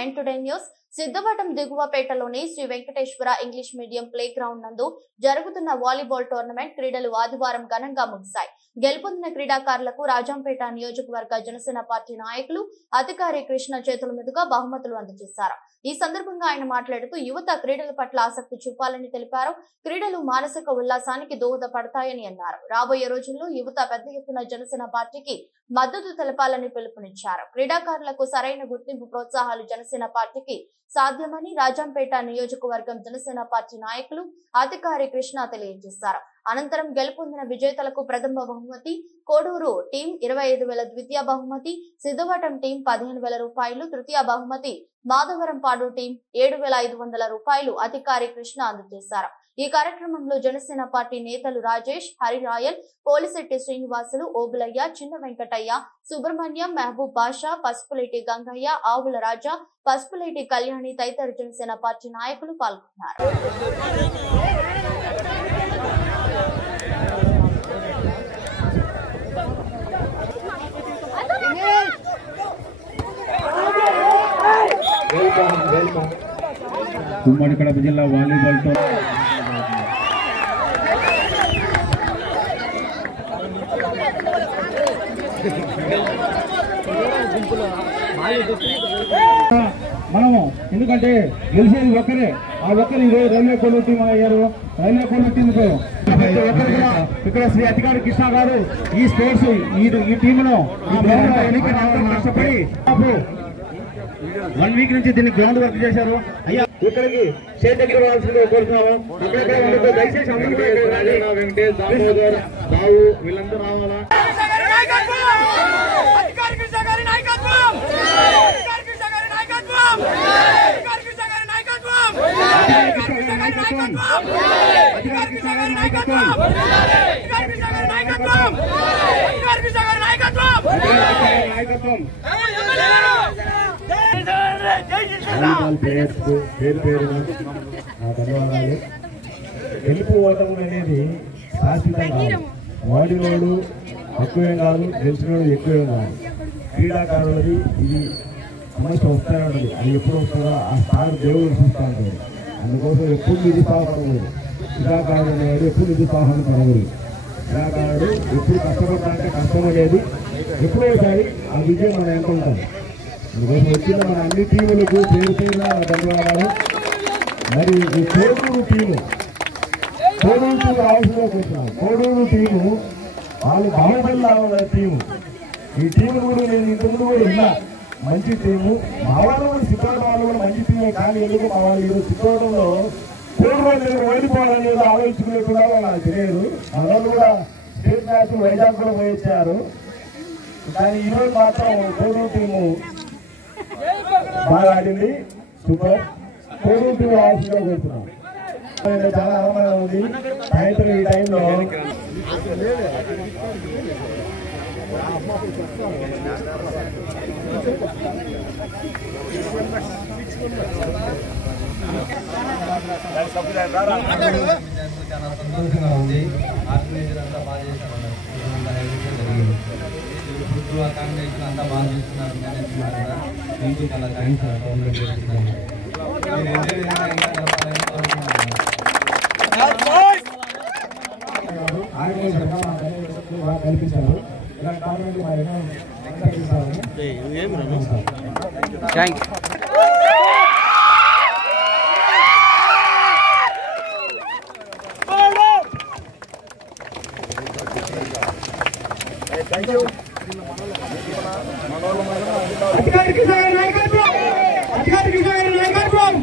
And today news Siddavatam దిగువపేటలోని Sri Venkateswara English medium play ground నందు జరుగుతున్న వాలీబాల్ టోర్నమెంట్ క్రీడలు ఆదివారం ఘనంగా ముగిశాయి. గెలుపొందిన క్రీడాకారులకు రాజంపేట నియోజకవర్గ జనసేన పార్టీ నాయకులు అధికారి కృష్ణ చేతుల మీదుగా బహుమతులు అందజేశారు. ఈ సందర్భంగా ఆయన మాట్లాడుతూ యువత క్రీడల పట్ల ఆసక్తి చూపాలని తెలిపారు. క్రీడలు మానసిక ఉల్లాసానికి దోహదపడతాయని అన్నారు. రాబోయే రోజుల్లో యువత పెద్ద ఎత్తున జనసేన పార్టీకి మద్దతు తెలపాలని పిలుపునిచ్చారు. క్రీడాకారులకు సరైన గుర్తింపు ప్రోత్సాహాలు జనసేన పార్టీకి సాధ్యమని రాజంపేట నియోజకవర్గం జనసేన పార్టీ నాయకులు అధికారి కృష్ణ తెలియజేశారు. అనంతరం గెలుపొందిన విజేతలకు ప్రథమ బహుమతి, కోడూరు టీం 25,000 ద్వితీయ బహుమతి, సిద్ధవటం టీం 15,000 రూపాయలు, తృతీయ బహుమతి మాధవరంపాడు టీం 7,500 రూపాయలు అధికారి కృష్ణ అందజేశారు. ఈ కార్యక్రమంలో జనసేన పార్టీ నేతలు రాజేష్, హరిరాయల్, పోలిశెట్టి శ్రీనివాసులు, ఓబులయ్య, చిన్న వెంకటయ్య, సుబ్రహ్మణ్యం, మహబూబ్ బాషా, పసుపులేటి గంగయ్య, ఆవుల రాజా, పసుపులేటి కళ్యాణి తదితర జనసేన పార్టీ నాయకులు పాల్గొన్నారు. ఉమ్మడి కడప జిల్లా వాలీబాల్ మనము ఎందుకంటే గెలిచేది ఒక్కరే, ఆ ఒక్కరు ఈరోజు రైల్వే కోనూరు టీం అయ్యారు. రైల్వే కోనూరు టీంకు ఇక్కడ శ్రీ అధికారి కృష్ణ గారు ఈ స్పోర్ట్స్ ఈ టీంలో కష్టపడి 1 వీక్ నుంచి దీన్ని గ్రౌండ్ వర్క్ చేశారు. అయ్యా ఇక్కడికి స్టేట్ దగ్గర రావాల్సిందిగా కోరుతున్నాము. దయచేసి వెంకటేష్, దామోదర్, బాబు వీళ్ళందరూ రావాలా. వాలీబాల్ ప్లేయర్స్ పేరు పేరున ధన్యవాదాలు. గెలుపు ఓటములు అనేది శాశ్వతం కాదు. వాడినోడు తక్కువేం కాదు, గెలిచినోడు ఎక్కువేం కాదు. క్రీడాకారులది ఇది సమస్య వస్తూనే ఉంటుంది. అది ఎప్పుడు వస్తుందో ఆ స్థాయి దేవుడు చూస్తూ ఉంటాడు. అందుకోసం ఎప్పుడు నిరుత్సాహపడకూడదు. క్రీడాకారుడు అనేవాడు ఎప్పుడు నిరుత్సాహపడకూడదు. క్రీడాకారుడు ఎప్పుడు కష్టపడాలంటే కష్టం అనేది ఎప్పుడో ఒకసారి ఆ విజయం మనం ఎంత ఉంటుంది. అందుకోసం వచ్చిన మన అన్ని టీములకు పేరు పేరున ధన్యవాదాలు. మరి ఈ కోడూరు టీము రావాల్సిందిగా కూర్చున్నాం. కోడూరు టీము వాళ్ళు బాహుబలి టీము. ఈ టీము కూడా నేను ఇంతకుముందు కూడా ఉన్నా. మంచి టీము. మా వాళ్ళు కూడా సిద్ధవటం వాళ్ళు కూడా మంచి టీమే. కానీ ఎందుకు మా వాళ్ళు ఈరోజు సిద్ధవటంలో కోడూరు దగ్గర ఓడిపోవాలనేది ఆలోచించుకునేట్టుగా నాకు తెలియదు. మన వాళ్ళు కూడా స్టేట్ మ్యాచ్ వైజాగ్ కూడా పోయించారు. కానీ ఈరోజు మాత్రం కోడూరు టీము బాగా ఆడింది. సూపర్. కోడూరు టీం రావాల్సిందిగా కోరుతున్నాం. చాలా అవమానం ఉంది. సాయంత్రం ఈ టైంలో చాలా సంతోషంగా ఉంది. ఆర్గనైజర్ అంతా బాగా చేస్తున్నారు. కాంగ్రెస్ అంతా బాగా చేస్తున్నారు. మేనేజ్మెంట్ కూడా మీకు చాలా థ్యాంక్స్ చేస్తున్నాను. కల్పించారు. అధికారికి నాయకత్వం